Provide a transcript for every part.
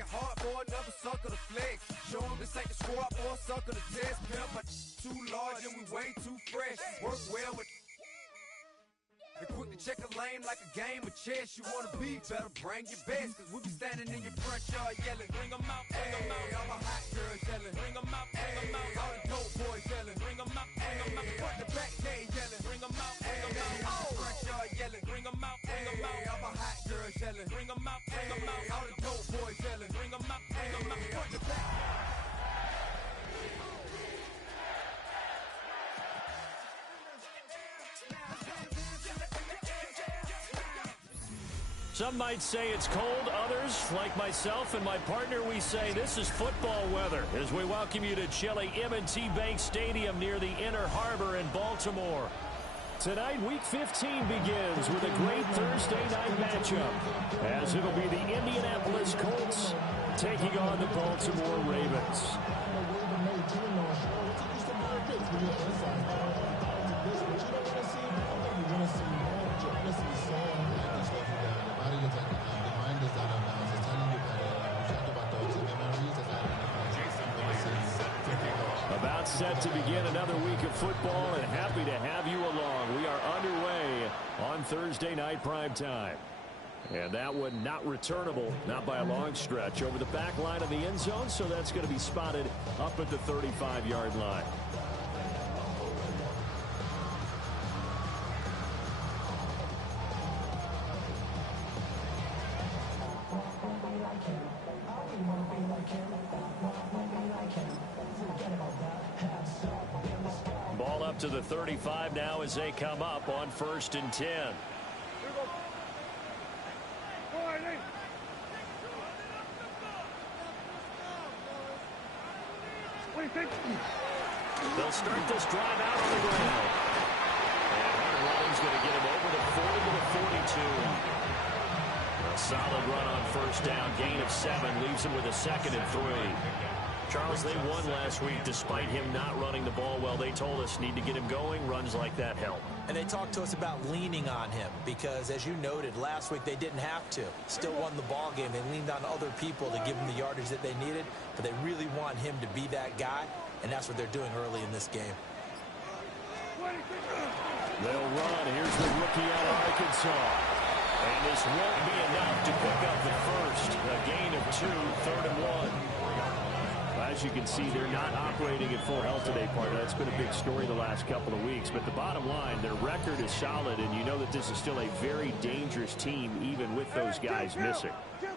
it hard for another sucker to flex. Show him this ain't the squad or sucker to test. Pimp, but too large and we way too fresh. Work well with. And quick to check a lane like a game of chess. You wanna be better, bring your best. Cause we be standing in your front yard yelling. Bring them out, bring them out. All my hot girls yelling. Bring them out, bring them out. All the dope boys yelling. Bring them out, bring them out. Front the back gate yelling. Bring them out, bring them out. All the front yard yelling. Bring them out, bring them out. All my hot girls yelling. Bring them out, bring them out. All the dope boys yelling. Bring them out, bring them out. Front the back. Some might say it's cold. Others, like myself and my partner, we say this is football weather as we welcome you to chilly M&T Bank Stadium near the Inner Harbor in Baltimore. Tonight, Week 15 begins with a great Thursday night matchup, as it'll be the Indianapolis Colts taking on the Baltimore Ravens. About set to begin another week of football, and happy to have you along. We are underway on Thursday night primetime. And that one not returnable, not by a long stretch, over the back line of the end zone, so that's going to be spotted up at the 35-yard line. Ball up to the 35 now as they come up on 1st and 10. They'll start this drive out on the ground. And Hunter Rollins going to get him over the 40 to the 42. A solid run on 1st down, gain of 7, leaves him with a 2nd and 3. Charles, they won last week despite him not running the ball well. They told us need to get him going. Runs like that help. And they talked to us about leaning on him because, as you noted, last week they didn't have to. Still won the ball game. They leaned on other people to give them the yardage that they needed, but they really want him to be that guy, and that's what they're doing early in this game. They'll run. Here's the rookie out of Arkansas. And this won't be enough to pick up the first. A gain of 2, 3rd and 1. As you can see, they're not operating at full health today, partner. That's been a big story the last couple of weeks. But the bottom line, their record is solid, and you know that this is still a very dangerous team, even with those guys missing.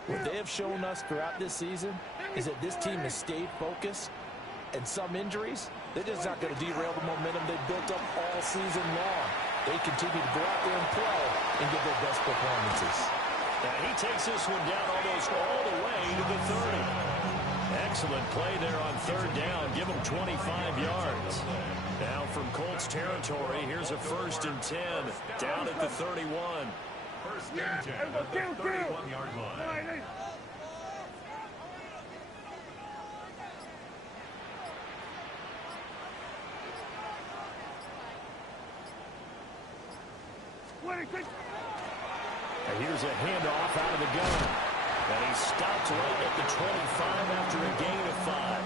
What they have shown us throughout this season is that this team has stayed focused, and some injuries, they're just not going to derail the momentum they built up all season long. They continue to go out there and play and give their best performances. And he takes this one down almost all the way to the 30. Excellent play there on 3rd down. Give them 25 yards. Now from Colts territory, here's a 1st and 10 down at the 31. 1st and 10 at the 31-yard line. And here's a handoff out of the gun. And he stopped right at the 25 after a gain of 5.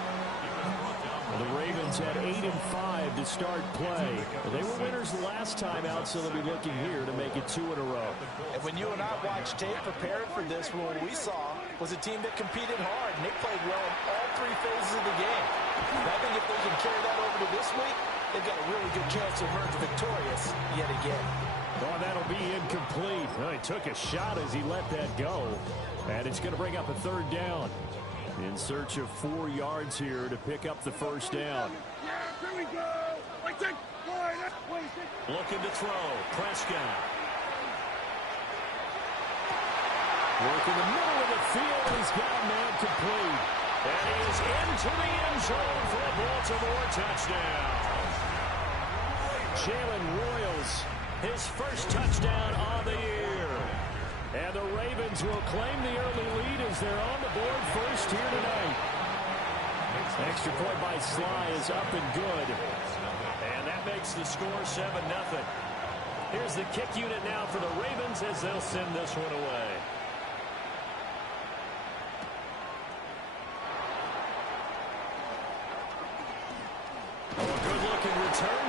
Well, the Ravens had 8 and 5 to start play. Well, they were winners the last time out, so they'll be looking here to make it 2 in a row. And when you and I watched tape preparing for this, what we saw was a team that competed hard, and they played well in all 3 phases of the game. And I think if they can carry that over to this week, they've got a really good chance to emerge victorious yet again. Oh, that'll be incomplete. Well, he took a shot as he let that go. And it's going to bring up a 3rd down. In search of 4 yards here to pick up the 1st down. Here we go. Looking to throw. Prescott. Working the middle of the field. He's got a man complete. And he is into the end zone for a Baltimore touchdown. Jalen Royals, his first touchdown on the year. And the Ravens will claim the early lead as they're on the board first here tonight. Extra point by Sly is up and good. And that makes the score 7-0. Here's the kick unit now for the Ravens as they'll send this one away.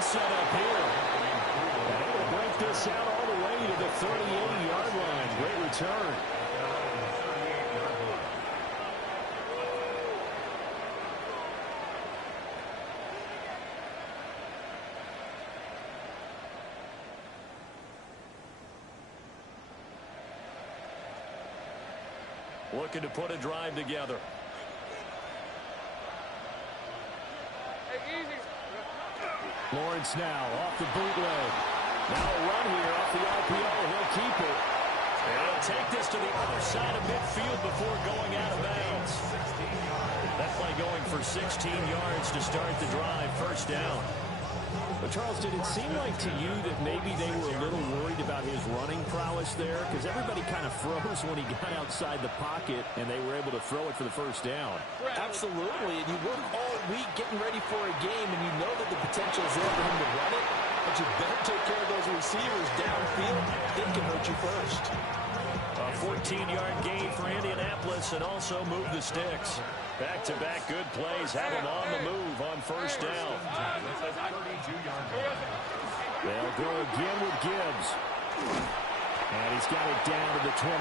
set up here. And able to break this out all the way to the 38-yard line. Great return. Looking to put a drive together. Lawrence now off the bootleg. Now a run here off the RPO. He'll keep it. And he'll take this to the other side of midfield before going out of bounds. That play going for 16 yards to start the drive. First down. But, Charles, did it seem like to you that maybe they were a little worried about his running prowess there? Because everybody kind of froze when he got outside the pocket, and they were able to throw it for the first down. Absolutely, and you work all week getting ready for a game, and you know that the potential is there for him to run it, but you better take care of those receivers downfield. It can hurt you first. A 14-yard gain for Indianapolis and also move the sticks. Back-to-back good plays have them on the move on first down. They'll go again with Gibbs. And he's got it down to the 28.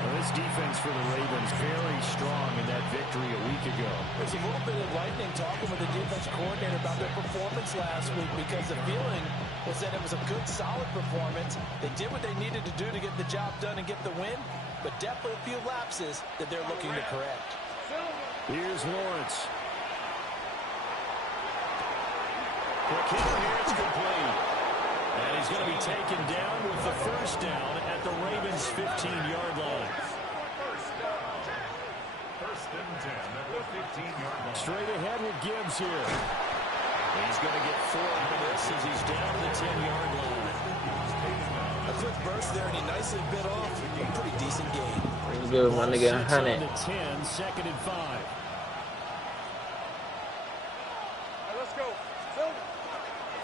Well, this defense for the Ravens very strong in that victory a week ago. There's a little bit of lightning talking with the defense coordinator about their performance last week because the feeling was that it was a good, solid performance. They did what they needed to do to get the job done and get the win, but definitely a few lapses that they're looking to correct. Here's Lawrence. Quick hitter here, it's complete. And he's going to be taken down with the first down at the Ravens' 15-yard line. First and 10 at the 15-yard line. Straight ahead with Gibbs here. He's going to get 4 out of this as he's down to the 10-yard line. A quick burst there, and he nicely bit off a pretty decent gain. Good, my nigga, Sets on 100. the 10, second and 5.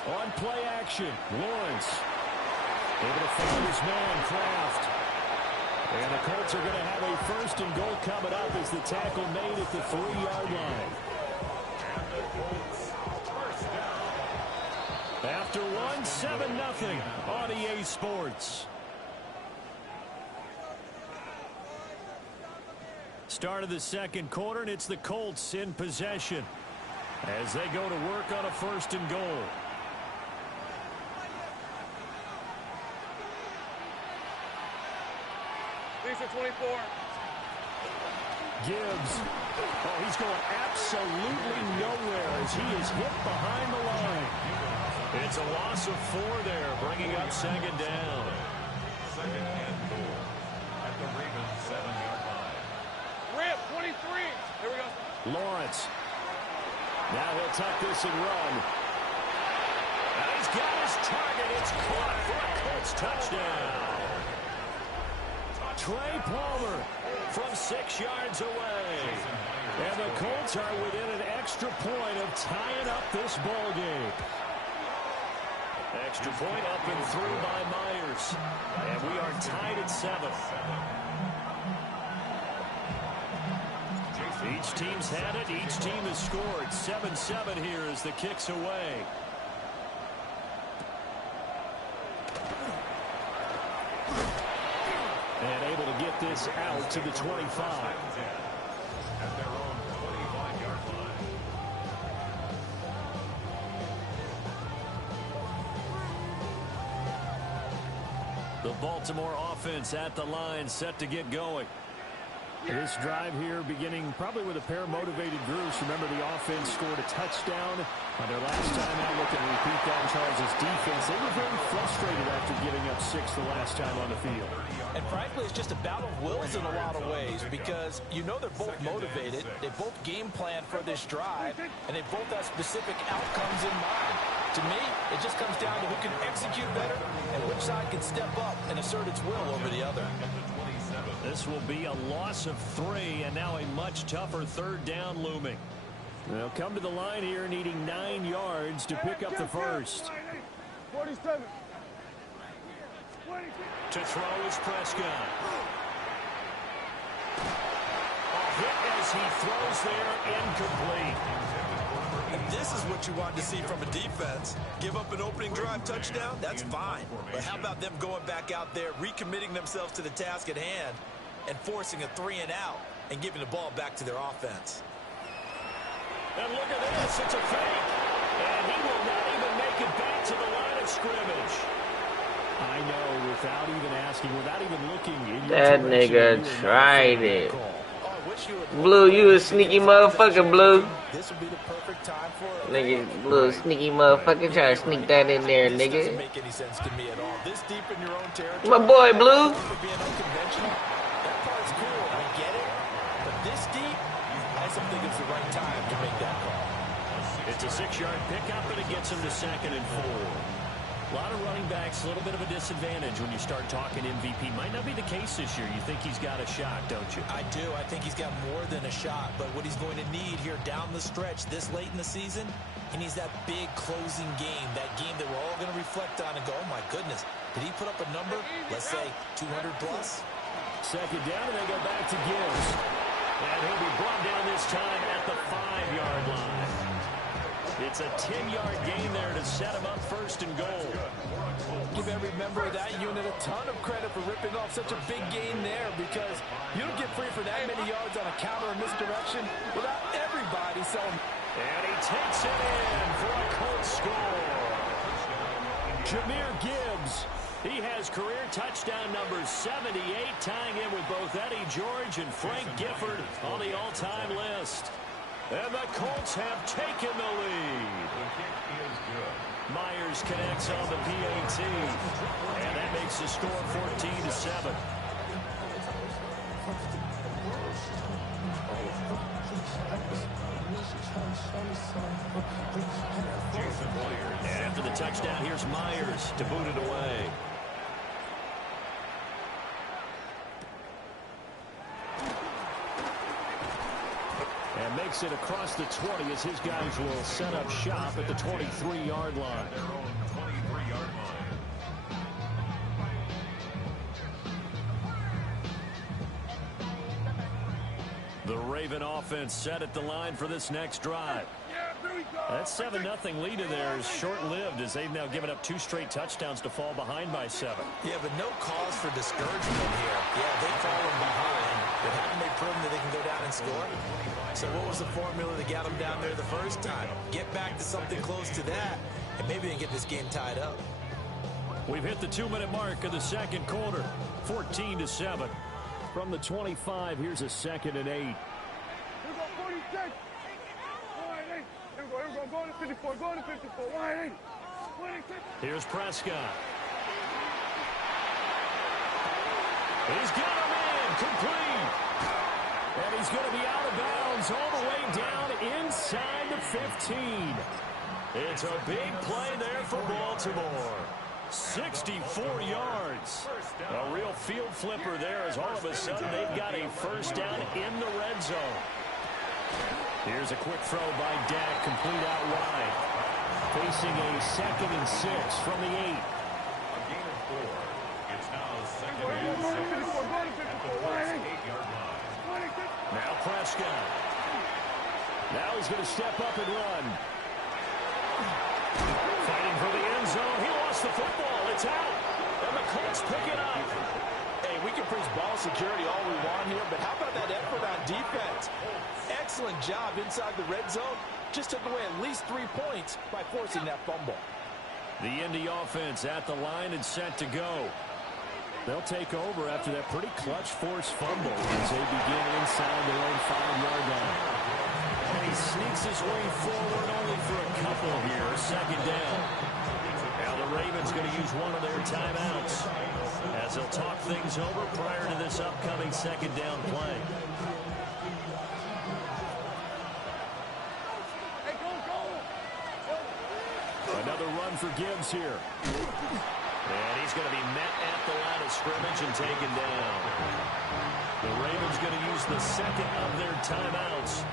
On play action, Lawrence able to find his man, Kraft. And the Colts are going to have a first and goal coming up as the tackle made at the 3-yard line. After one, 7-0 on EA Sports. Start of the second quarter, and it's the Colts in possession as they go to work on a first and goal. These are 24. Gibbs. Oh, he's going absolutely nowhere as he is hit behind the line. It's a loss of 4 there, bringing up second down. Second and goal at the Ravens' 7-yard line. Rip, 23. Here we go. Lawrence. Now he'll tuck this and run. And he's got his target. It's caught for a Colts touchdown. Trey Palmer from 6 yards away. And the Colts are within an extra point of tying up this ball game. Extra point up and through by Myers. And we are tied at 7. Each team's had it. Each team has scored. 7-7 here as the kick's away. And able to get this out to the 25. At their own 25-yard line. The Baltimore offense at the line, set to get going. This drive here beginning probably with a pair of motivated groups. Remember, the offense scored a touchdown on their last time out. Look and repeat that. Charles' defense, they were very frustrated after giving up 6 the last time on the field. And frankly, it's just a battle of wills in a lot of ways because you know they're both motivated. They both game plan for this drive, and they both have specific outcomes in mind. To me, it just comes down to who can execute better and which side can step up and assert its will over the other. This will be a loss of 3, and now a much tougher third down looming. They'll come to the line here needing 9 yards to pick up the first. 47. To throw is Prescott. A hit as he throws there, incomplete. And this is what you want to see from a defense. Give up an opening drive touchdown, that's fine. But how about them going back out there, recommitting themselves to the task at hand, and forcing a 3-and-out and giving the ball back to their offense. And look at this, it's a fake. And he will not even make it back to the line of scrimmage. I know, without even asking, without even looking. That nigga tried it. Blue, you a sneaky motherfucker, Blue. This would be the perfect time for it. Nigga, Blue, sneaky motherfucker, try to sneak that in there, This nigga. doesn't make any sense to me at all. This deep in your own territory. My boy, Blue. Being unconventional, that part's cool. I get it. But this deep, I just don't think it's the right time to make that call. It's a 6-yard pickup, and it gets him to 2nd and 4. A lot of running backs, a little bit of a disadvantage when you start talking MVP. Might not be the case this year. You think he's got a shot, don't you? I do. I think he's got more than a shot. But what he's going to need here down the stretch this late in the season, he needs that big closing game, that game that we're all going to reflect on and go, oh, my goodness, did he put up a number, let's say, 200 plus? 2nd down, and they go back to Gibbs. And he'll be brought down this time at the 5-yard line. It's a 10-yard gain there to set him up 1st and goal. Give every member of that unit a ton of credit for ripping off such a big gain there, because you don't get free for that many yards on a counter or misdirection without everybody selling. And he takes it in for a Colts score. Jahmyr Gibbs. He has career touchdown number 78, tying in with both Eddie George and Frank Gifford on the all-time list. And the Colts have taken the lead. Myers connects on the PAT. And that makes the score 14-7. And after the touchdown, here's Myers to boot it away. And makes it across the 20 as his guys will set up shop at the 23-yard line. The Raven offense set at the line for this next drive. That 7-0 lead in there is short-lived as they've now given up 2 straight touchdowns to fall behind by 7. Yeah, but no cause for discouragement here. Yeah, they've fallen behind, but haven't they proven that they can go down and score? So what was the formula that got them down there the first time? Get back to something close to that, and maybe they can get this game tied up. We've hit the 2-minute mark of the second quarter, 14-7. From the 25, here's a 2nd and 8. Here we go, 46. Here we go, go to 54, go to 54, 180. 26. Here's Prescott. He's got him in, complete. And he's going to be out of bounds all the way down inside the 15. It's a big play there for Baltimore. 64 yards. A real field flipper there as all of a sudden they've got a first down in the red zone. Here's a quick throw by Dak, complete out wide. Facing a 2nd and 6 from the 8. A gain of 4. It's now 2nd and 6 at the 8-yard line. Now Prescott. Now he's going to step up and run. Fighting for the end zone. He lost the football. It's out. And the Colts pick it up. Hey, we can preach ball security all we want here, but how about that effort on defense? Excellent job inside the red zone. Just took away at least 3 points by forcing that fumble. The Indy offense at the line and set to go. They'll take over after that pretty clutch forced fumble as they begin inside their own 5-yard line. And he sneaks his way forward only for a couple here. 2nd down. Now the Ravens going to use one of their timeouts as they'll talk things over prior to this upcoming 2nd down play. Another run for Gibbs here. And he's going to be met at the line of scrimmage and taken down. The Ravens going to use the 2nd of their timeouts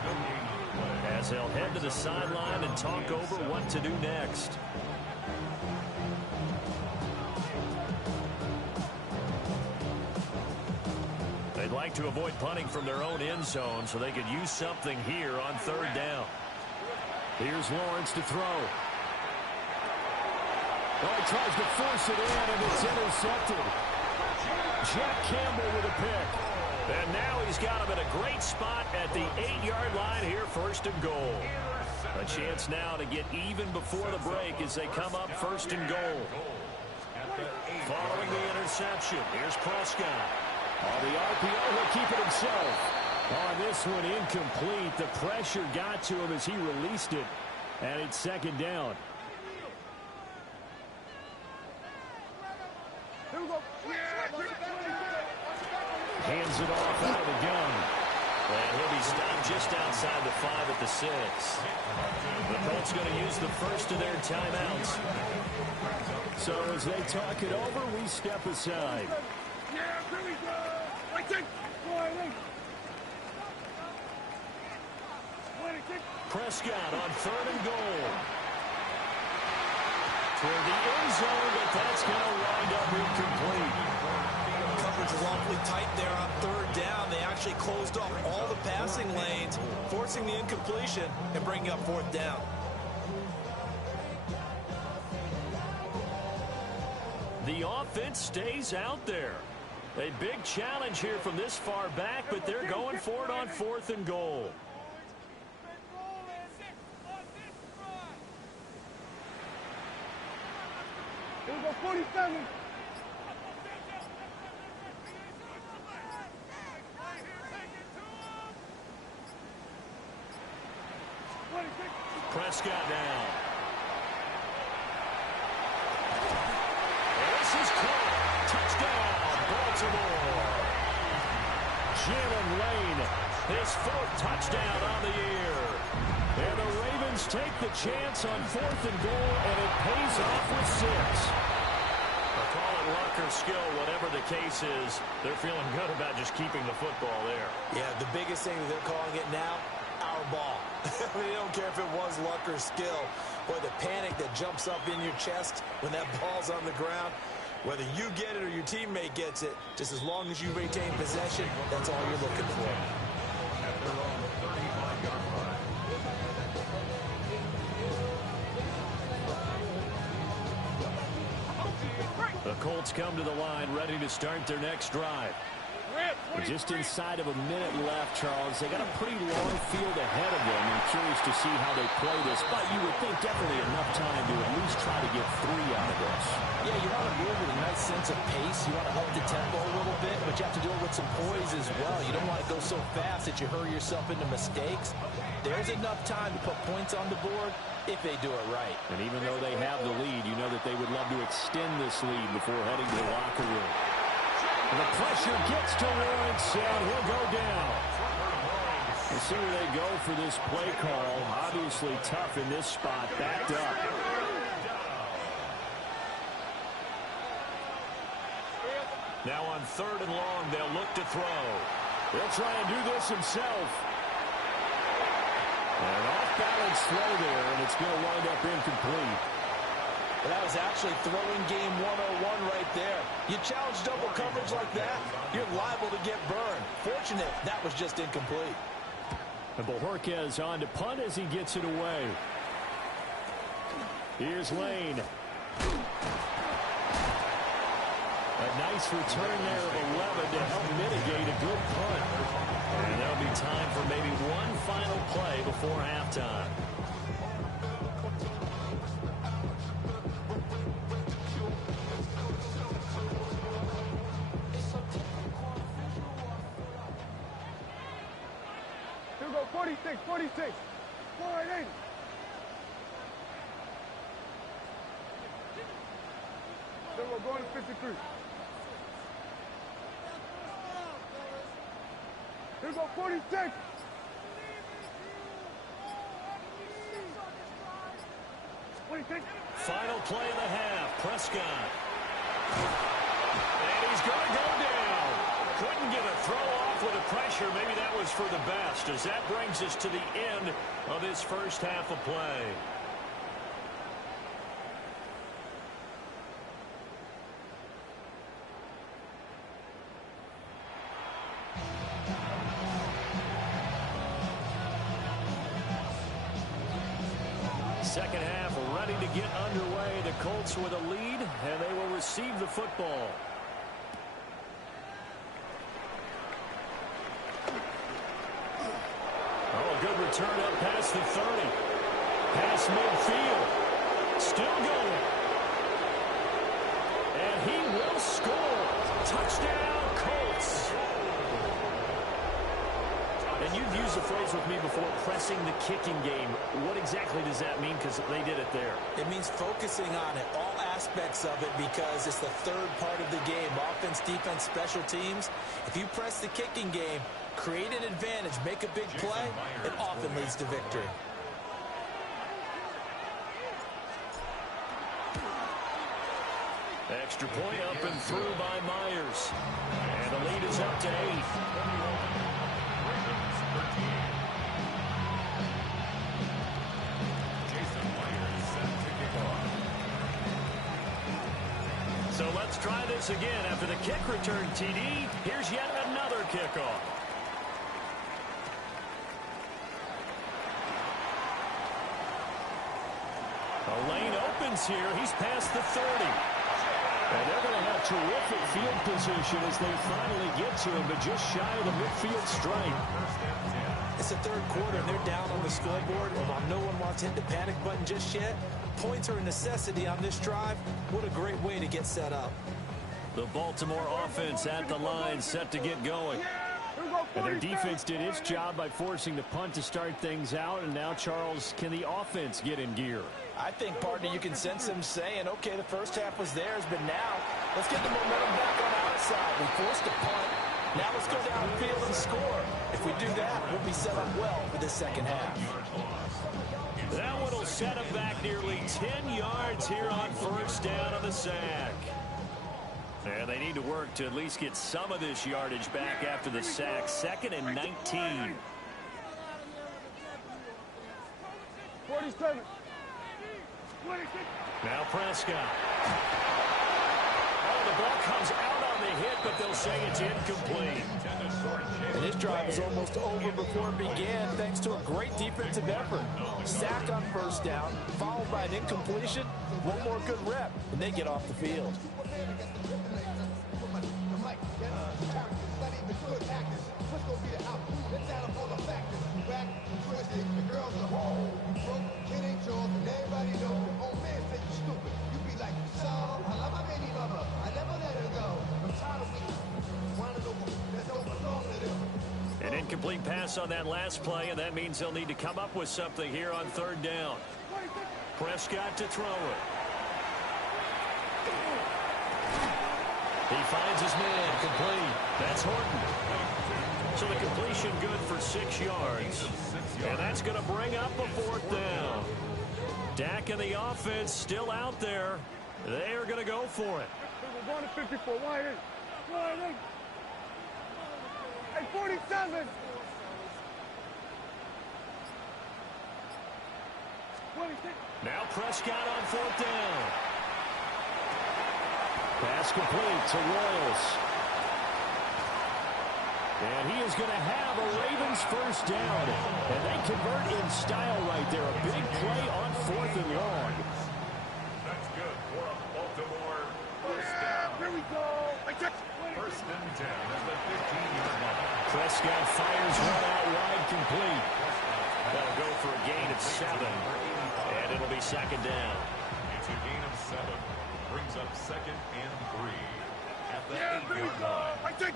as they'll head to the sideline and talk over what to do next. They'd like to avoid punting from their own end zone so they could use something here on 3rd down. Here's Lawrence to throw. Oh, he tries to force it in, and it's intercepted. Jack Campbell with a pick. And now he's got him in a great spot at the 8-yard line here, 1st and goal. A chance now to get even before the break as they come up 1st and goal. Following the interception, here's Prescott. On the RPO, he'll keep it himself. On this one, incomplete. The pressure got to him as he released it, and it's 2nd down. Hands it off out of the gun. And he'll be stopped just outside the 5 at the 6. The Colts going to use the first of their timeouts. So as they talk it over, we step aside. Prescott on 3rd and goal. Toward the end zone, but that's going to wind up incomplete. Coverage was awfully tight there on 3rd down. They actually closed off all the passing lanes, forcing the incompletion and bringing up 4th down. The offense stays out there. A big challenge here from this far back, but they're going for it on 4th and goal. Here we go, 47. Prescott down. This is caught. Touchdown, Baltimore. Jalen Lane, his 4th touchdown on the year. And the Ravens take the chance on 4th and goal, and it pays off with 6. They'll call it luck or skill, whatever the case is. They're feeling good about just keeping the football there. Yeah, the biggest thing that they're calling it now, our ball. They don't care if it was luck or skill. Boy, the panic that jumps up in your chest when that ball's on the ground, whether you get it or your teammate gets it, just as long as you retain possession, that's all you're looking for. The Colts come to the line, ready to start their next drive. Just inside of a minute left, Charles. They got a pretty long field ahead of them. I'm curious to see how they play this, but you would think definitely enough time to at least try to get 3 out of this. Yeah, you want to move with a nice sense of pace. You want to up the tempo a little bit, but you have to do it with some poise as well. You don't want to go so fast that you hurry yourself into mistakes. There's enough time to put points on the board if they do it right. And even though they have the lead, you know that they would love to extend this lead before heading to the locker room. And the pressure gets to Lawrence, and he'll go down. We'll see where they go for this play call. Obviously tough in this spot, backed up. Now on 3rd and long, they'll look to throw. He'll try and do this himself. And off-balance throw there, and it's going to wind up incomplete. Well, that was actually throwing game 101 right there. You challenge double coverage like that, you're liable to get burned. Fortunate, that was just incomplete. And Bojorquez on to punt as he gets it away. Here's Lane. A nice return there of 11 to help mitigate a good punt. And there'll be time for maybe one final play before halftime. Here we go, 46, 46. 480. Then we're going to 53. Here we go, 46. Final play of the half. Prescott. And he's going to go down. Couldn't get a throw off with the pressure. Maybe that was for the best, as that brings us to the end of this first half of play. second half ready to get underway. The Colts with a lead, and they will receive the football. Oh, a good return up past the 30. Past midfield. Still going. And he will score. Touchdown, Colts. And you've used the phrase with me before, pressing the kicking game. What exactly does that mean? Because they did it there. It means focusing on it, all aspects of it, because it's the third part of the game. Offense, defense, special teams. If you press the kicking game, create an advantage, make a big play, it often leads to victory. Extra point up and through by Myers. And the lead is up to 8. So let's try this again. After the kick return TD, here's yet another kickoff. A lane opens here. He's past the 30. And they're going to have terrific field position as they finally get to him, but just shy of the midfield stripe. It's the third quarter, and they're down on the scoreboard. And while no one wants to hit the panic button just yet, points are a necessity on this drive. What a great way to get set up. The Baltimore offense at the line, set to get going. And their defense did its job by forcing the punt to start things out. And now, Charles, can the offense get in gear? I think, partner, you can sense them saying, okay, the first half was theirs, but now let's get the momentum back on our side. We forced a punt. Now let's go downfield and score. If we do that, we'll be set up well for the second half. That one will set him back nearly 10 yards here on first down on the sack. And they need to work to at least get some of this yardage back after the sack. 2nd and 19. 47. Now Prescott. Oh, the ball comes out on the hit, but they'll say it's incomplete. And this drive is almost over before it began, thanks to a great defensive effort. Sack on first down, followed by an incompletion. One more good rep, and they get off the field. An incomplete pass on that last play, and that means they'll need to come up with something here on third down. Prescott to throw it. He finds his man, complete. That's Horton. So the completion good for 6 yards. And that's going to bring up a 4th down. Dak and the offense still out there. They are going to go for it. We're going to 54. Wide in. Wide in. Hey, 47. 26. Now Prescott on 4th down. Pass complete to Royals. And he is going to have a Ravens first down. And they convert in style right there. A big play on 4th and long. That's good for a Baltimore first down. Here we go. First and 10 at the 15-yard line. Prescott fires one out wide, complete. That'll go for a gain of 7. And it'll be second down. It's a gain of 7. Brings up 2nd and 3 at the 8-yard line. I take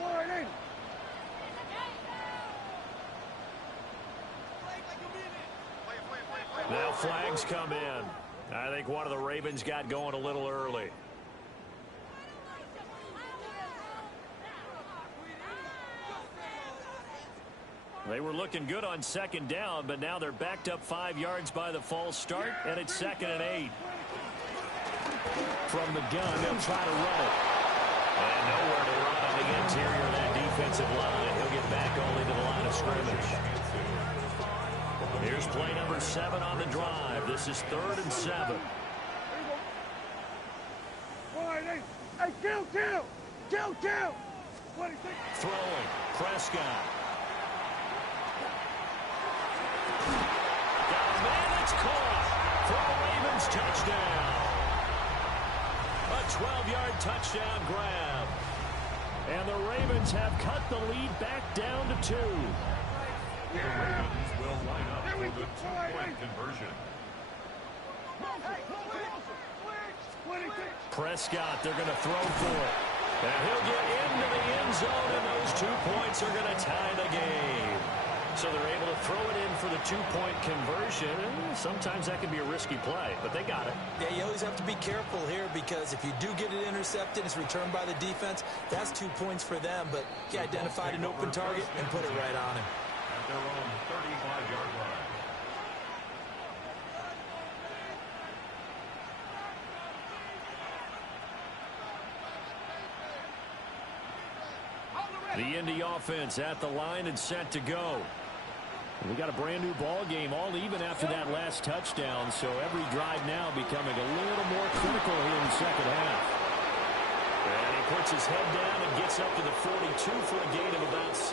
wide in. Now flags come in. I think one of the Ravens got going a little early. They were looking good on second down, but now they're backed up 5 yards by the false start, and it's 2nd and 8. From the gun, they'll try to run it. And nowhere to run on the interior of that defensive line. He'll get back only to the line of scrimmage. Here's play number 7 on the drive. This is 3rd and 7. Wide in. Hey, kill. 26. Throwing. Prescott. Got a man that's caught. Ravens touchdown. A 12-yard touchdown grab. And the Ravens have cut the lead back down to 2. The Ravens will line up for the two-point conversion. Prescott, they're going to throw for it. And he'll get into the end zone, and those 2 points are going to tie the game. So they're able to throw it in for the two-point conversion. Sometimes that can be a risky play, but they got it. Yeah, you always have to be careful here because if you do get it intercepted, it's returned by the defense. That's 2 points for them, but he identified an open target and put it right on him. At their own 35-yard line. The Indy offense at the line and set to go. We got a brand new ball game, all even after that last touchdown, so every drive now becoming a little more critical here in the second half. And he puts his head down and gets up to the 42 for a gain of about 6.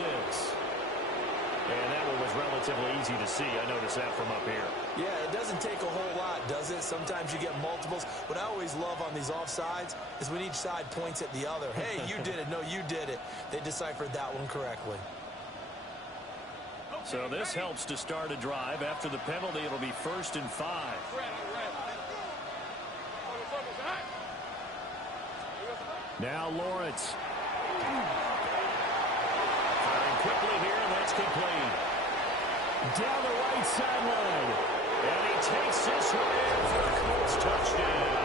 And that one was relatively easy to see. I noticed that from up here. Yeah, it doesn't take a whole lot, does it? Sometimes you get multiples. What I always love on these offsides is when each side points at the other. Hey, you did it. No, you did it. They deciphered that one correctly. So this helps to start a drive. After the penalty, it'll be 1st and 5. Now Lawrence. Firing quickly here, and that's complete. Down the right sideline. And he takes this one in for a Colts touchdown.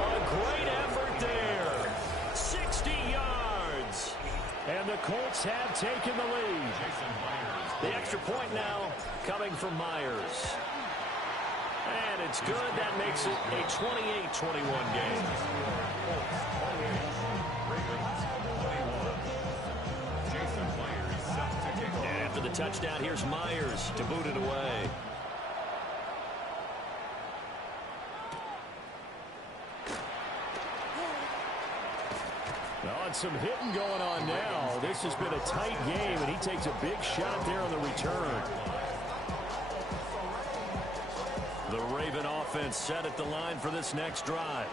A great effort there. 60 yards. And the Colts have taken the lead. The extra point now coming from Myers. And it's good. That makes it a 28-21 game. And after the touchdown, here's Myers to boot it away. Well, and some hitting going on now. This has been a tight game, and he takes a big shot there on the return. The Raven offense set at the line for this next drive.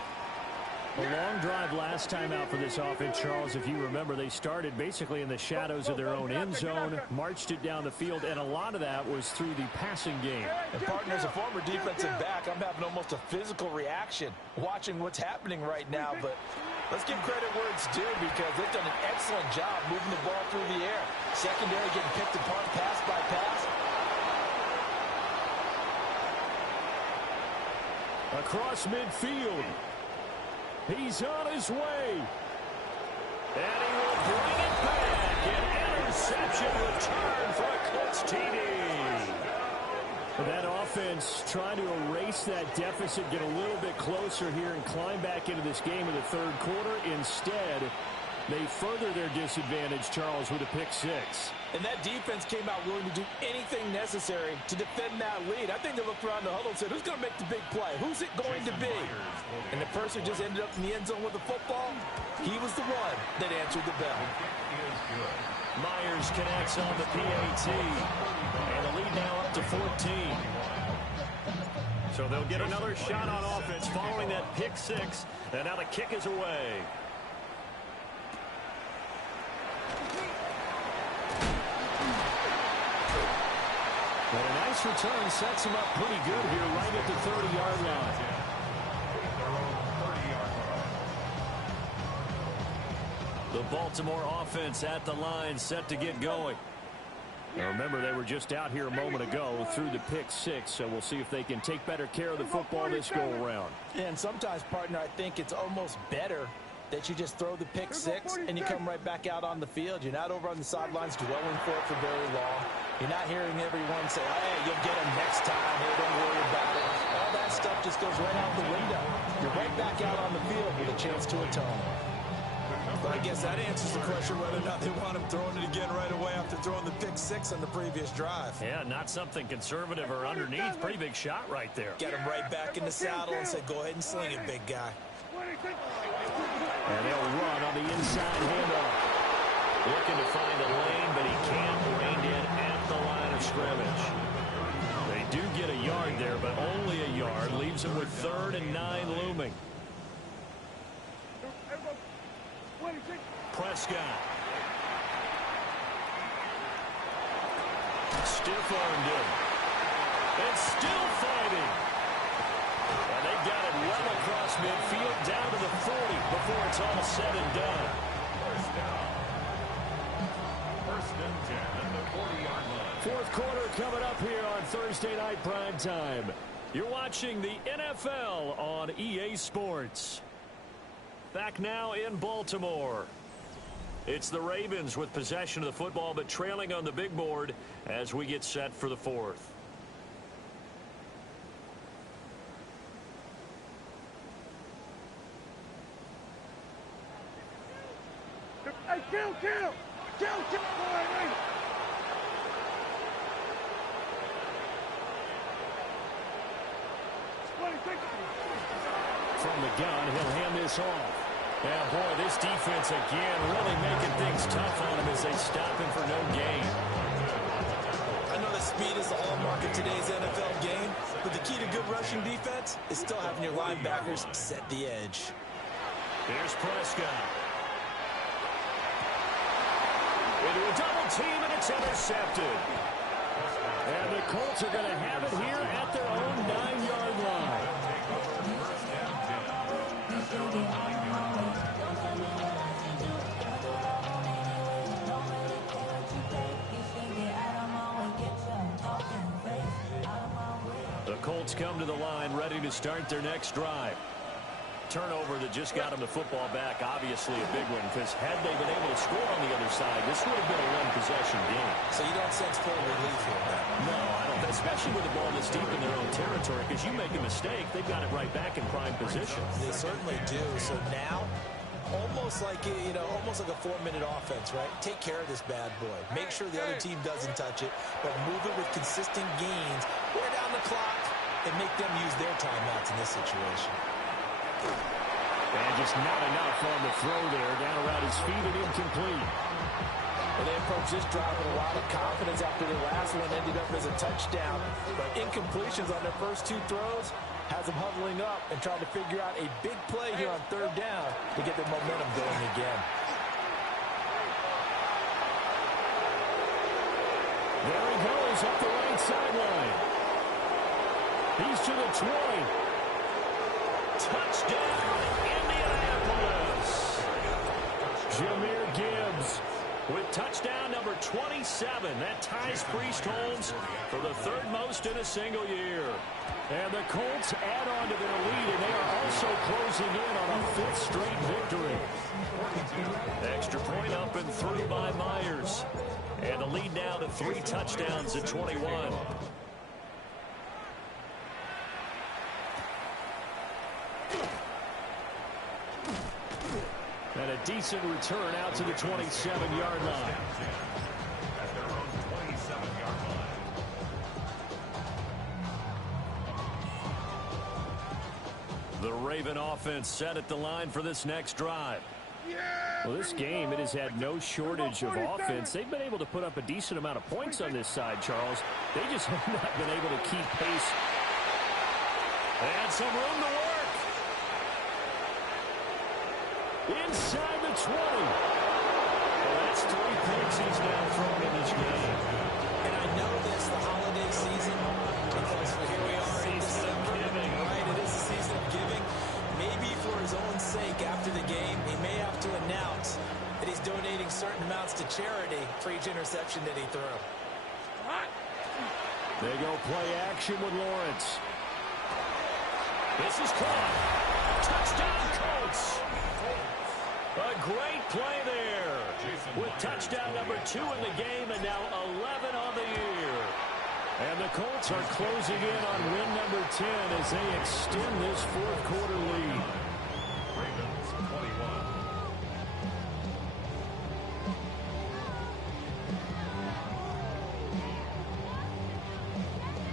A long drive last time out for this offense, Charles. If you remember, they started basically in the shadows of their own end zone, marched it down the field, and a lot of that was through the passing game. And, partner, as a former defensive back, I'm having almost a physical reaction watching what's happening right now. But let's give credit where it's due because they've done an excellent job moving the ball through the air. Secondary getting picked apart pass by pass. Across midfield. He's on his way. And he will bring it back. An interception return for a Colts TD. That offense trying to erase that deficit, get a little bit closer here and climb back into this game in the third quarter. Instead, they further their disadvantage, Charles, with a pick 6. And that defense came out willing to do anything necessary to defend that lead. I think they looked around the huddle and said, who's going to make the big play? Who's it going to be? And the person who just ended up in the end zone with the football, he was the one that answered the bell. Myers connects on the PAT. And the lead now up to 14. So they'll get another shot on offense following that pick 6. And now the kick is away. And a nice return sets him up pretty good here right at the 30-yard line. The Baltimore offense at the line set to get going. Now remember, they were just out here a moment ago through the pick 6, so we'll see if they can take better care of the football this go-around. And sometimes, partner, I think it's almost better that you just throw the pick 6 and you come right back out on the field. You're not over on the sidelines dwelling for it for very long. You're not hearing everyone say, hey, you'll get him next time. Hey, don't worry about it. All that stuff just goes right out the window. You're right back out on the field with a chance to atone. But I guess that answers the question whether or not they want him throwing it again right away after throwing the pick 6 on the previous drive. Yeah, not something conservative or underneath. Pretty big shot right there. Get him right back in the saddle and say, go ahead and sling it, big guy. And they'll run on the inside handoff. Looking to find a lane, but he can't. Reined in at the line of scrimmage. They do get a yard there, but only a yard. leaves him with 3rd and 9 looming. Prescott. Stiff-armed him. And still fighting. And they got it well across midfield down to the 40 before it's all said and done. First down. 1st and 10 at the 40-yard line. Fourth quarter coming up here on Thursday Night Primetime. You're watching the NFL on EA Sports. Back now in Baltimore. It's the Ravens with possession of the football, but trailing on the big board as we get set for the 4th. Hey, kill! From the gun, he'll hand this off. And boy, this defense again really making things tough on him as they stop him for no gain. I know that speed is the hallmark of today's NFL game, but the key to good rushing defense is still having your linebackers set the edge. Here's Prescott. Into a double team, and it's intercepted. And the Colts are going to have it here at their own 9-yard line. The Colts come to the line ready to start their next drive. Turnover that just got them the football back, obviously a big one, because had they been able to score on the other side, this would have been a one-possession game. So you don't sense full relief here, man? No, I don't, especially with the ball this deep in their own territory, because you make a mistake, they've got it right back in prime position. They certainly do. So now, almost like a 4-minute offense, right? Take care of this bad boy. Make sure the other team doesn't touch it, but move it with consistent gains. Wear down the clock and make them use their timeouts in this situation. And just not enough on the throw there. Down around his feet and incomplete. Well, they approached this drive with a lot of confidence after the last one ended up as a touchdown. But incompletions on their first 2 throws has them huddling up and trying to figure out a big play here on 3rd down to get the momentum going again. There he goes up the right sideline. He's to the 20. Touchdown, Indianapolis. Jahmyr Gibbs with touchdown number 27. That ties Priest-Holmes for the 3rd most in a single year. And the Colts add on to their lead, and they are also closing in on a 5th straight victory. Extra point up and through by Myers. And the lead now to 3 touchdowns at 21. And a decent return out to the 27-yard line. At their own 27-yard line. The Raven offense set at the line for this next drive. Well, this game, it has had no shortage of offense. They've been able to put up a decent amount of points on this side, Charles. They just have not been able to keep pace. And some room to work. Inside the 20. Well, that's 3 picks he's now thrown in this game. And I know this, the holiday season, because here we are in December. Right, it is the season of giving. Maybe for his own sake, after the game, he may have to announce that he's donating certain amounts to charity for each interception that he threw. They go play action with Lawrence. This is caught. Touchdown, Colts. A great play there. With touchdown number 2 in the game and now 11 on the year. And the Colts are closing in on win number 10 as they extend this 4th quarter lead. Ravens 21.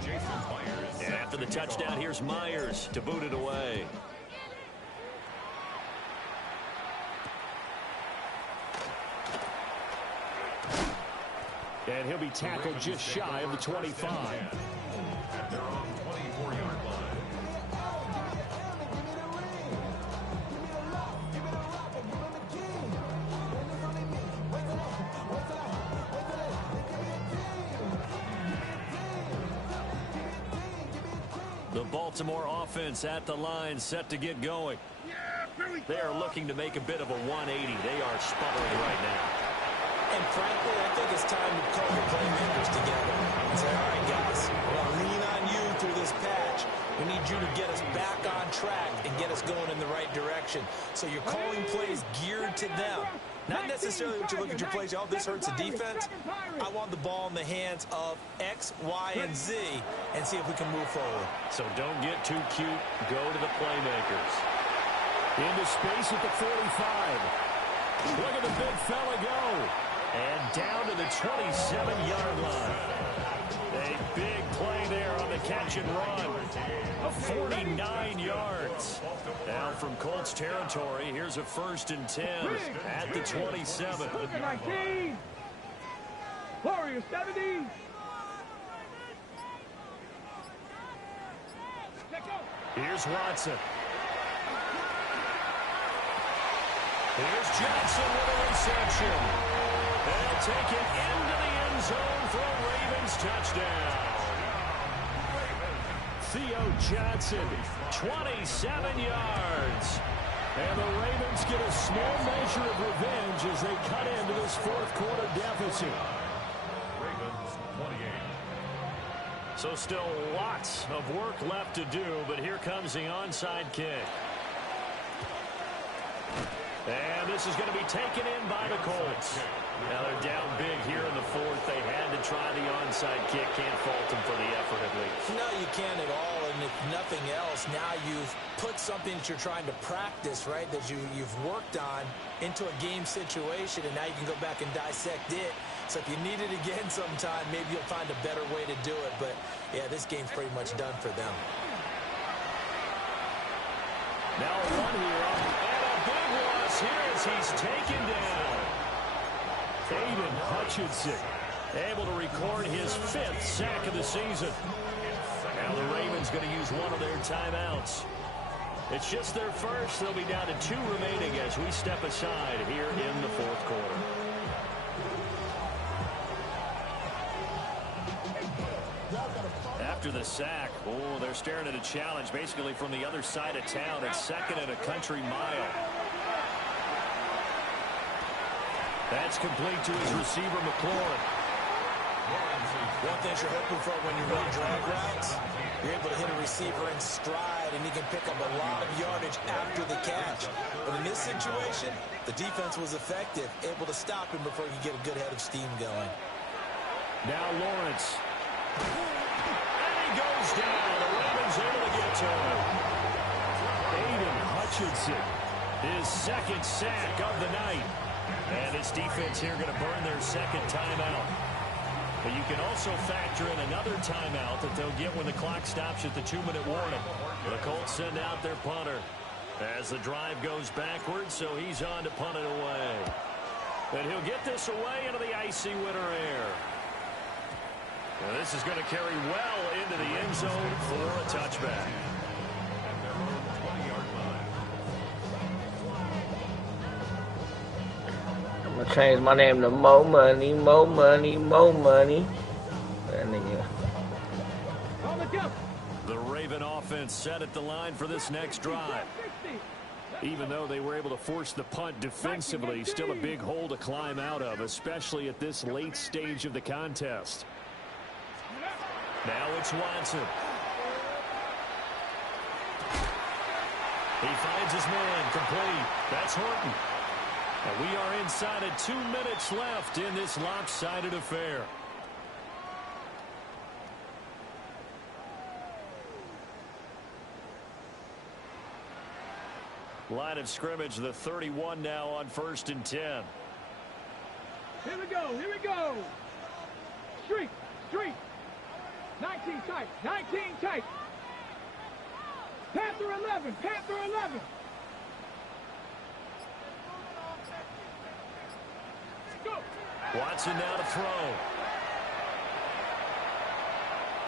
Jason Myers. And after the touchdown, here's Myers to boot it away. And he'll be tackled just shy of the 25. At their own 24-yard line. The Baltimore offense at the line, set to get going. They are looking to make a bit of a 180. They are sputtering right now. And frankly, I think it's time to call your playmakers together and say, all right, guys, we're going to lean on you through this patch. We need you to get us back on track and get us going in the right direction. So you're calling plays geared to them. Not necessarily what you look at your plays, oh, this hurts the defense. I want the ball in the hands of X, Y, and Z and see if we can move forward. So don't get too cute. Go to the playmakers. Into space at the 45. Look at the big fella go. And down to the 27-yard line. A big play there on the catch and run. 49 yards. Now from Colts territory, here's a 1st and 10 at the 27. Warriors 70. Here's Watson. Here's Johnson with a reception. They'll take it into the end zone for a Ravens touchdown. Theo Johnson, 27 yards. And the Ravens get a small measure of revenge as they cut into this 4th quarter deficit. Ravens 28. So still lots of work left to do, but here comes the onside kick. And this is going to be taken in by the Colts. Now they're down big here in the 4th. They had to try the onside kick. Can't fault them for the effort at least. No, you can't at all. And if nothing else, now you've put something that you're trying to practice, right, that you've worked on into a game situation, and now you can go back and dissect it. So if you need it again sometime, maybe you'll find a better way to do it. But, yeah, this game's pretty much done for them. Now a run here, and a big loss here as he's taken down. Aiden Hutchinson able to record his 5th sack of the season. Now the Ravens going to use one of their timeouts. It's just their first. They'll be down to 2 remaining as we step aside here in the 4th quarter. After the sack, oh, they're staring at a challenge basically from the other side of town. It's 2nd and a country mile. That's complete to his receiver, McLaurin. One thing you're hoping for when you run drag routes, you're able to hit a receiver in stride, and he can pick up a lot of yardage after the catch. But in this situation, the defense was effective, able to stop him before he could get a good head of steam going. Now Lawrence. And he goes down. The Ravens able to get to him. Aiden Hutchinson, his 2nd sack of the night. And this defense here going to burn their 2nd timeout. But you can also factor in another timeout that they'll get when the clock stops at the 2-minute warning. The Colts send out their punter as the drive goes backwards, so he's on to punt it away. And he'll get this away into the icy winter air. And this is going to carry well into the end zone for a touchback. I'm going to change my name to Mo Money, Mo Money, Mo Money. That nigga. The Raven offense set at the line for this next drive. Even though they were able to force the punt defensively, still a big hole to climb out of, especially at this late stage of the contest. Now it's Watson. He finds his man, complete. That's Horton. And we are inside of 2 minutes left in this lopsided affair. Line of scrimmage, the 31 now on 1st and 10. Here we go, here we go. Street, street. 19 tight, 19 tight. Panther 11, Panther 11. Go. Watson now to throw.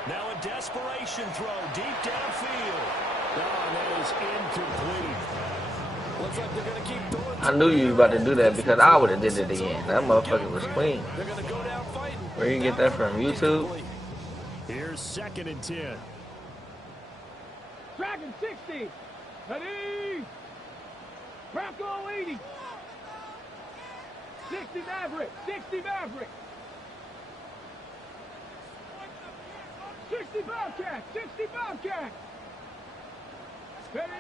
Now a desperation throw deep downfield. Oh, and that is incomplete. Looks like they're going to keep doing it. I knew you were about to do that because I would have did it again. That motherfucker was clean. They're going to go down fighting. Where you get that from? YouTube? Here's 2nd and 10. Dragon 60. Ready? Bronco 80. 60 Maverick. 60 Maverick. 60 Bobcat. 60 Bobcat. Ready?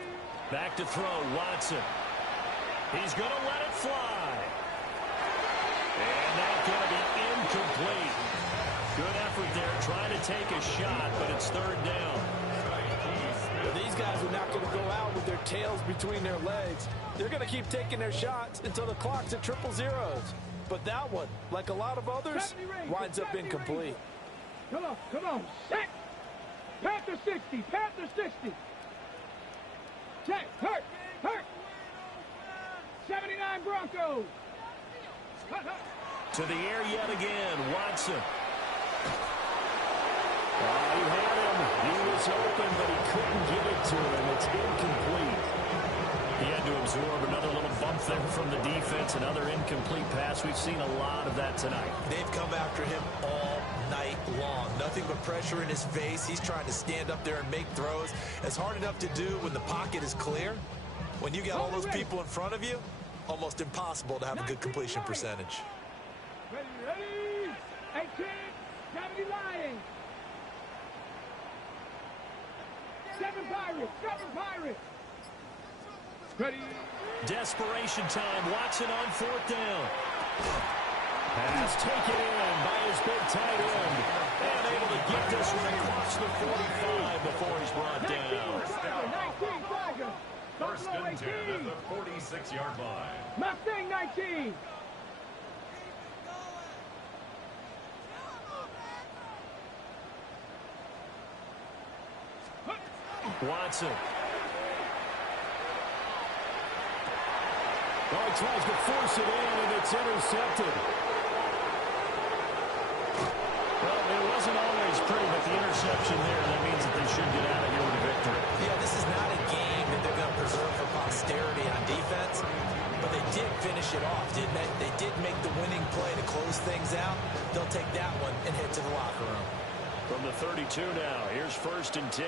Back to throw, Watson. He's going to let it fly. And that's going to be incomplete. Good effort there, trying to take a shot, but it's third down. These guys are not going to go out with their tails between their legs. They're going to keep taking their shots until the clock's at 0-0. But that one, like a lot of others, winds up incomplete. Come on, set. Panther 60, Panther 60. Check, hurt. 79 Broncos. To the air yet again, Watson. Oh, he had him. He was open, but he couldn't give it to him. It's incomplete. He had to absorb another little bump there from the defense, another incomplete pass. We've seen a lot of that tonight. They've come after him all night long. Nothing but pressure in his face. He's trying to stand up there and make throws. It's hard enough to do when the pocket is clear. When you got all those people in front of you, almost impossible to have a good completion percentage. Ready? 18, 70 Lions. 7 Pirates. Ready? Desperation time. Watson on fourth down. Pass taken in by his big tight end. And able to get this one across the 45 before he's brought down. 19 Tiger. First and 10 at the 46-yard line. Mustang 19. Watson. Oh, he tries to force it in, and it's intercepted. Well, it wasn't always pretty, but the interception there, that means that they should get out of here with a victory. Yeah, this is not a game that they're going to preserve for posterity on defense, but they did finish it off, didn't they? They did make the winning play to close things out. They'll take that one and head to the locker room. From the 32 now, here's first and 10.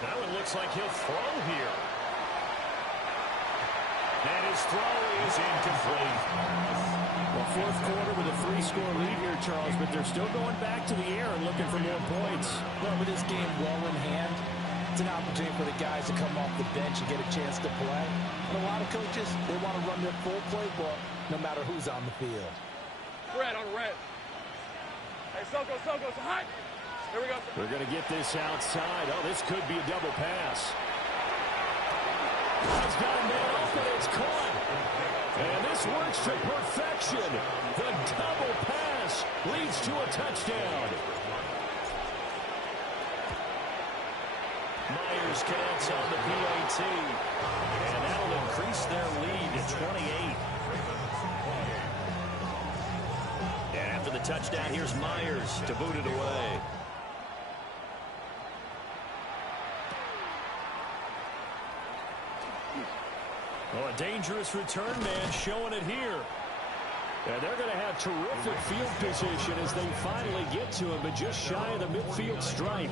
Now it looks like he'll throw here. And his throw is incomplete. Well, fourth quarter with a 3-score lead here, Charles, but they're still going back to the air and looking for more points. Well, with this game well in hand, it's an opportunity for the guys to come off the bench and get a chance to play. And a lot of coaches, they want to run their full playbook no matter who's on the field. Red on red. Hey, Soko, hot. Here we go. They're going to get this outside. Oh, this could be a double pass. He's got a man open. It's caught. And this works to perfection. The double pass leads to a touchdown. Myers connects on the PAT. And that'll increase their lead to 28. And after the touchdown, here's Myers to boot it away. Well, a dangerous return man showing it here. And they're going to have terrific field position as they finally get to him, but just shy of the midfield stripe.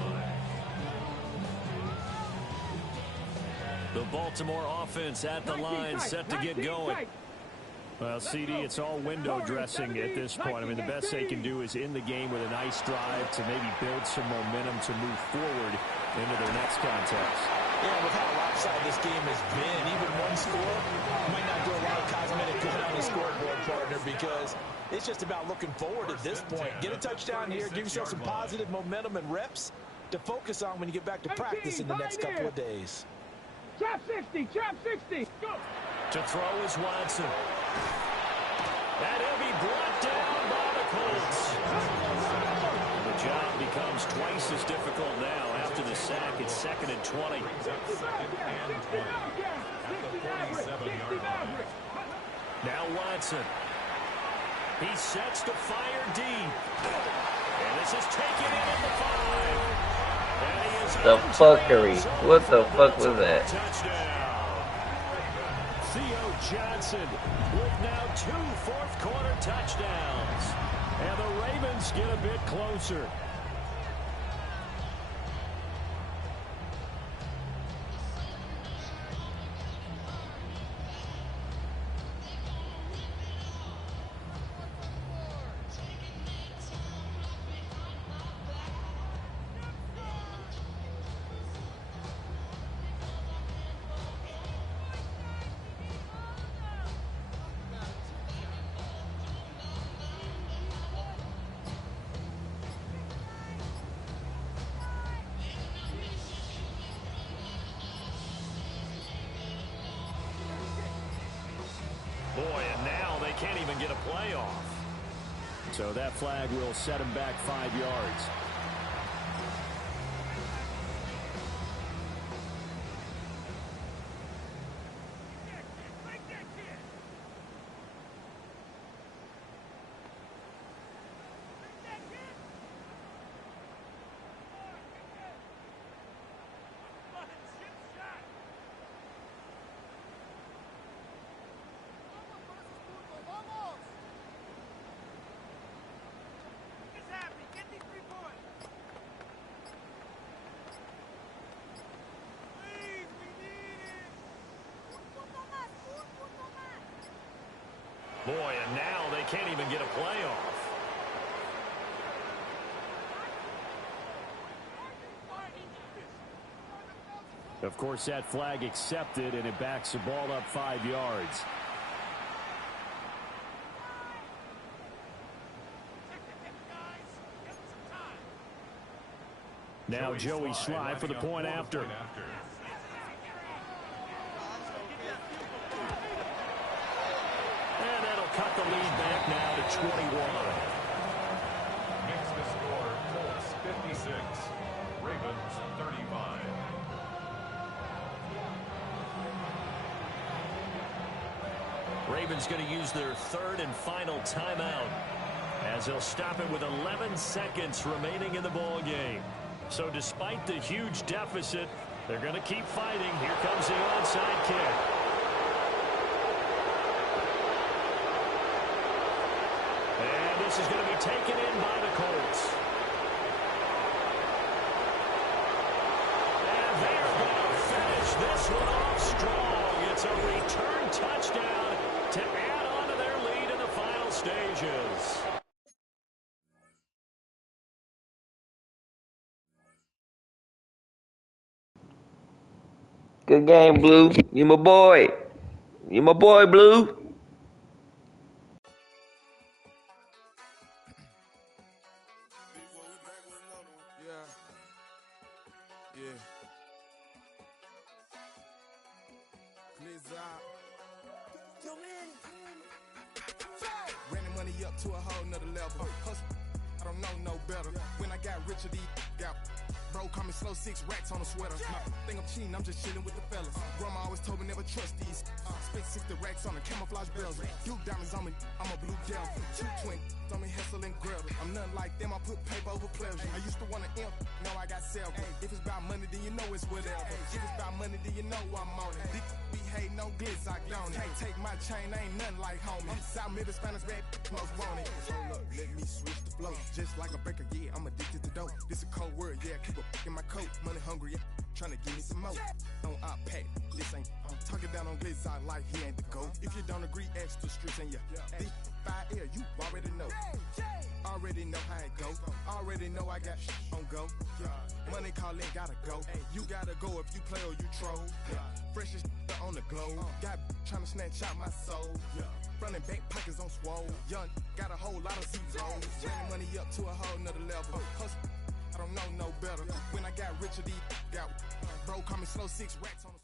The Baltimore offense at the line, set to get going. Well, CD, it's all window dressing at this point. I mean, the best they can do is in the game with a nice drive to maybe build some momentum to move forward into their next contest. Yeah, with how lopsided this game has been, even one score might not do a lot of cosmetic good on the scoreboard, partner, because it's just about looking forward at this point. Get a touchdown here, give yourself some positive momentum and reps to focus on when you get back to practice in the next couple of days. Trap 60, go! To throw is Watson. And he'll be brought down by the Colts. The job becomes twice as difficult now. After the sack, it's 2nd and 20. Now Watson. He sets to fire deep. And this is taken in at the 5. The fuckery. What the fuck was that? Touchdown. Theo Johnson with now 2 fourth-quarter touchdowns. And the Ravens get a bit closer. can't even get a play off. So that flag will set him back 5 yards. Boy, and now they can't even get a play off. Of course, that flag accepted, and it backs the ball up 5 yards. Now Joey Sly for the point after. And that'll cut the lead back now to 21. Makes the score Colts 56, Ravens 35. Ravens going to use their third and final timeout as they'll stop it with 11 seconds remaining in the ball game. So despite the huge deficit, they're going to keep fighting. Here comes the onside kick. And this is going to be taken in by the Colts. And they're going to finish this one off strong. It's a return touchdown to add on to their lead in the final stages. Good game, Blue. You my boy. You my boy, Blue. Running money up to a whole nother level. I don't know no better. When I got richer, got bro, call me slow, 6 racks on a sweater. Think I'm cheating, I'm just chilling with the fellas. Grandma always told me never trust these. Spent 60 racks on a camouflage bells. Duke diamonds on me, I'm a blue devil. 2 twin on me, Hessel and Gretel. I'm nothing like them, I put paper over pleasure. I used to want to imp, now I got several. If it's about money, then you know it's whatever. If it's about money, then you know I'm on it. This be hate, no glitz, I don't it. Can't take my chain, ain't nothing like homie. South Middle Spanish bad, most want it. Hold up, let me switch the flow. Just like a baker, yeah, I'm addicted to dope. This a cold word, yeah, keep a in my coat. Money hungry, yeah, trying to give me some more. On I pack, this ain't talking down on glitz, I like he ain't the GOAT. If you don't agree, ask the streets and this 5 air, you already know. Already know how it go. Already know I got on go. Money calling, gotta go. You gotta go if you play or you troll. Freshest on the globe. Got trying to snatch out my soul. Running back pockets on swole. Young, got a whole lot of zeros. Running money up to a whole nother level. Hustle, I don't know no better. When I got richer, got bro, call me slow, 6 racks on the